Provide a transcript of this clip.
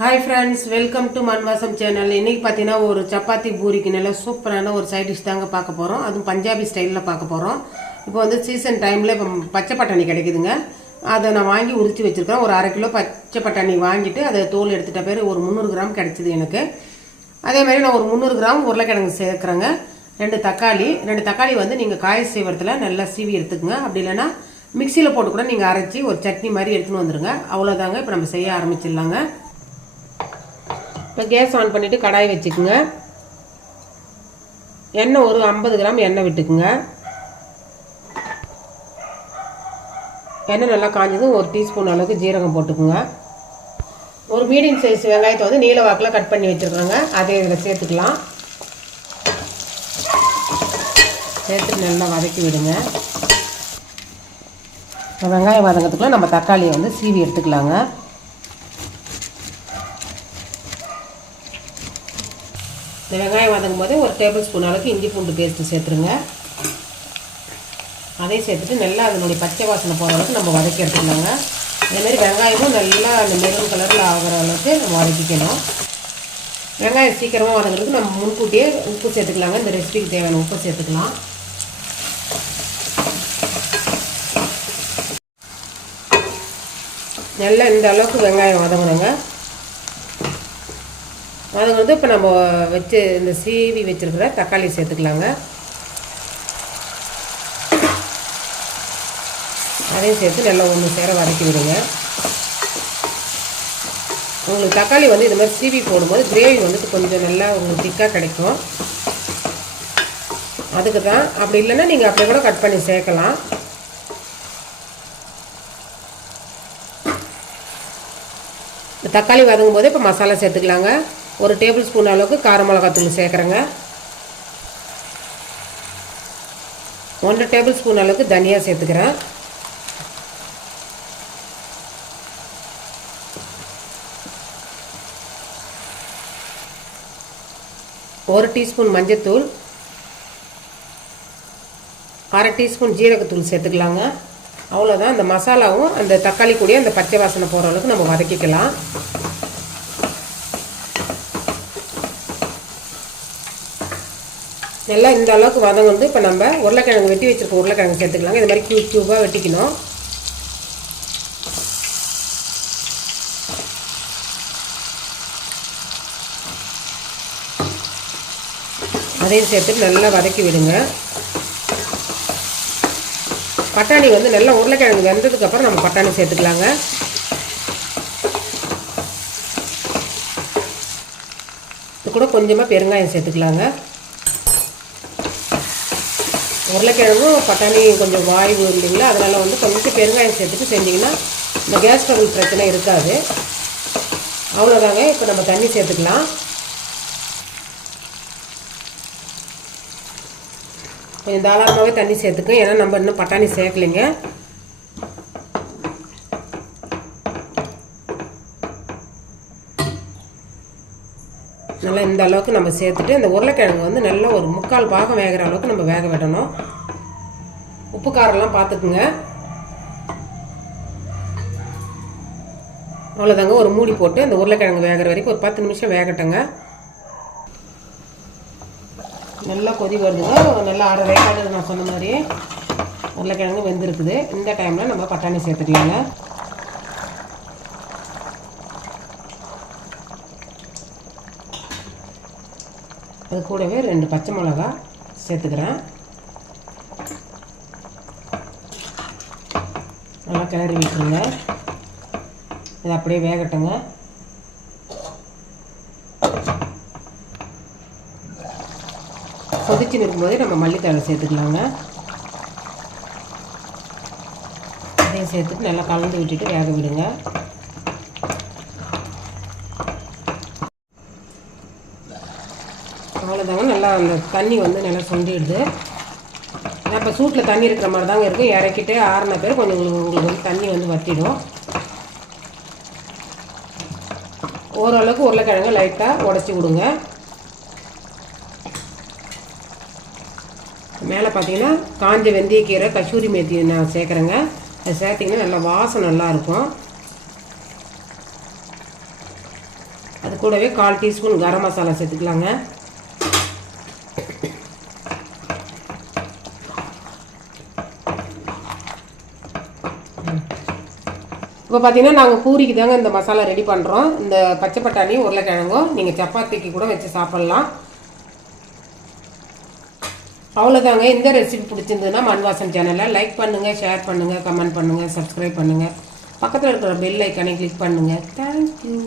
Hi friends, welcome to மண்வாசம் channel. இன்றைக்கி பார்த்தீங்கன்னா ஒரு சப்பாத்தி பூரிக்கு நல்ல சூப்பரான ஒரு சைட் டிஷ் தாங்க பார்க்க போகிறோம். அதுவும் பஞ்சாபி ஸ்டைலில் பார்க்க போகிறோம். இப்போ வந்து சீசன் டைமில் இப்போ பச்சை பட்டாணி கிடைக்குதுங்க. அதை நான் வாங்கி உரித்து வச்சுருக்கேன். ஒரு 1/2 கிலோ பச்சை பட்டாணி வாங்கிட்டு அதை தோல் எடுத்துகிட்ட பேர் ஒரு 300 கிராம் கிடச்சிது எனக்கு. அதே மாதிரி நான் ஒரு 300 கிராம் உருளைக்கிழங்கு சேர்க்குறேங்க. 2 தக்காளி வந்து நீங்கள் காய் செய்வதில் நல்லா சீவி எடுத்துக்கோங்க. அப்படி இல்லைன்னா மிக்சியில் போட்டு கூட நீங்கள் அரைச்சி ஒரு சட்னி மாதிரி எடுத்துன்னு வந்துடுங்க. அவ்வளோதாங்க. இப்போ நம்ம செய்ய ஆரம்பிச்சிடலாங்க. இப்போ கேஸ் ஆன் பண்ணிவிட்டு கடாய் வச்சுக்குங்க. எண்ணெய் ஒரு 50 கிராம் எண்ணெய் விட்டுக்குங்க. எண்ணெய் நல்லா காஞ்சதும் 1 டீஸ்பூன் அளவுக்கு ஜீரகம் போட்டுக்குங்க. ஒரு மீடியம் சைஸ் வெங்காயத்தை வந்து நீல வாக்கில் கட் பண்ணி வச்சுருக்காங்க. அதே இதில் சேர்த்துக்கலாம். சேர்த்து நல்லா வதக்கி விடுங்க. வெங்காயம் வதங்கிறதுக்குள்ள நம்ம தக்காளியை வந்து சீவி எடுத்துக்கலாங்க. இந்த வெங்காயம் வதங்கும் போது 1 டேபிள் ஸ்பூன் அளவுக்கு இஞ்சி பூண்டு பேஸ்ட்டு சேர்த்துருங்க. அதையும் சேர்த்துட்டு நல்லா அதனுடைய பச்சை வாசனை போகிற அளவுக்கு நம்ம வதக்கி எடுத்துக்கலாங்க. அதேமாதிரி வெங்காயமும் நல்லா அந்த மெரூன் கலரில் ஆகிற அளவுக்கு நம்ம வதக்கிக்கணும். வெங்காயம் சீக்கிரமாக வதங்கிறதுக்கு நம்ம முன்கூட்டியே உப்பு சேர்த்துக்கலாங்க. இந்த ரெசிபிக்கு தேவையான உப்பு சேர்த்துக்கலாம். நல்லா இந்த அளவுக்கு வெங்காயம் வதங்கணுங்க. வதங்கிறது இப்போ நம்ம வச்சு இந்த சீவி வச்சுருக்கிற தக்காளி சேர்த்துக்கலாங்க. அதையும் சேர்த்து நல்லா ஒன்று சேர வதக்கி விடுங்க. உங்களுக்கு தக்காளி வந்து இது மாதிரி சீவி போடும்போது கிரேவி வந்துட்டு கொஞ்சம் நல்லா உங்களுக்கு திக்காக கிடைக்கும். அதுக்கு தான். அப்படி இல்லைன்னா நீங்கள் அப்படியே கூட கட் பண்ணி சேர்க்கலாம். தக்காளி வதங்கும் போது இப்போ மசாலா சேர்த்துக்கலாங்க. 1 டேபிள் ஸ்பூன் அளவுக்கு கார மிளகாத்தூள் சேர்க்குறேங்க. 1 டேபிள் ஸ்பூன் அளவுக்கு தனியா சேர்த்துக்கிறேன். ஒரு டீஸ்பூன் மஞ்சத்தூள், 1/2 டீஸ்பூன் ஜீரகத்தூள் சேர்த்துக்கலாங்க. அவ்வளோதான். அந்த மசாலாவும் அந்த தக்காளி கூடயே அந்த பச்சை வாசனை போகிற அளவுக்கு நம்ம வதக்கிக்கலாம். நல்லா இந்த அளவுக்கு வதங்க இப்போ நம்ம உருளைக்கிழங்கு வெட்டி வச்சுருக்கோம். உருளைக்கிழங்கு சேர்த்துக்கலாங்க. இது மாதிரி க்யூபாக வெட்டிக்கணும். அதையும் சேர்த்துட்டு நல்லா வதக்கி விடுங்க. பட்டாணி வந்து நல்லா உருளைக்கிழங்கு வெந்ததுக்கப்புறம் நம்ம பட்டாணி சேர்த்துக்கலாங்க. இது கூட கொஞ்சமாக பெருங்காயம் சேர்த்துக்கலாங்க. உருளைக்கிழங்கும் பட்டாணியும் கொஞ்சம் வாய்வு இல்லைங்களா, அதனால் வந்து கொஞ்சம் பெருங்காயம் சேர்த்துட்டு செஞ்சிங்கன்னா இந்த கேஸ் ட்ரபிள் பிரச்சனை இருக்காது. அவ்வளோதாங்க. இப்போ நம்ம தண்ணி சேர்த்துக்கலாம். கொஞ்சம் தாராளமாகவே தண்ணி சேர்த்துக்கோங்க. ஏன்னா நம்ம இன்னும் பட்டாணி சேர்க்கலைங்க. நல்லா இந்த அளவுக்கு நம்ம சேர்த்துட்டு இந்த உருளைக்கிழங்கு வந்து நல்லா ஒரு 3/4 பாகம் வேகிற அளவுக்கு நம்ம வேக விடணும். உப்பு காரெல்லாம் பார்த்துக்குங்க. அவ்வளோதாங்க. ஒரு மூடி போட்டு அந்த உருளைக்கிழங்கு வேகிற வரைக்கும் ஒரு 10 நிமிஷம் வேகட்டுங்க. நல்லா கொதி வருதுங்க. நல்லா 1/2 வேக்காடு நான் சொன்ன மாதிரி உருளைக்கிழங்கு வெந்திருக்குது. இந்த டைமில் நம்ம பட்டாணி சேர்த்துக்கலாங்க. அது கூடவே 2 பச்சை மிளகா சேர்த்துக்கிறேன். நல்லா கிளறி விட்டுருங்க. இது அப்படியே வேகட்டுங்க. கொதிச்சு நிற்கும்போதே நம்ம மல்லித்தழை சேர்த்துக்கலாங்க. அதையும் சேர்த்துட்டு நல்லா கலந்து விட்டுட்டு வேக விடுங்க. அவ்வளோதாங்க. நல்லா அந்த தண்ணி வந்து நல்லா சுண்டிடுது. இப்போ சூட்டில் தண்ணி இருக்கிற மாதிரி தாங்க இருக்கும். இறக்கிட்டு ஆறின பேர் கொஞ்சம் உங்களுக்கு வந்து தண்ணி வந்து வற்றிடும். ஓரளவுக்கு உருளைக்கிழங்கு லைட்டாக உடச்சி விடுங்க. மேலே பார்த்தீங்கன்னா காஞ்ச வெந்தயக்கீரை, கசூரி மேத்தி நான் சேர்க்குறேங்க. அது சேர்த்திங்கன்னா நல்லா வாசம் நல்லாயிருக்கும். கூடவே 1/4 டீஸ்பூன் கரம் மசாலா சேர்த்துக்கலாங்க. இப்போ பார்த்தீங்கன்னா நாங்கள் பூரிக்கு தாங்க இந்த மசாலா ரெடி பண்ணுறோம். இந்த பச்சை பட்டாணி உருளைக்கிழங்கும் நீங்கள் சப்பாத்திக்கு கூட வச்சு சாப்பிட்லாம். அவ்வளோதாங்க. இந்த ரெசிபி பிடிச்சிருந்ததுன்னா மண்வாசம் சேனலை லைக் பண்ணுங்கள், ஷேர் பண்ணுங்கள், கமெண்ட் பண்ணுங்கள், சப்ஸ்கிரைப் பண்ணுங்கள். பக்கத்தில் இருக்கிற பெல் ஐக்கானை கிளிக் பண்ணுங்கள். தேங்க்யூ.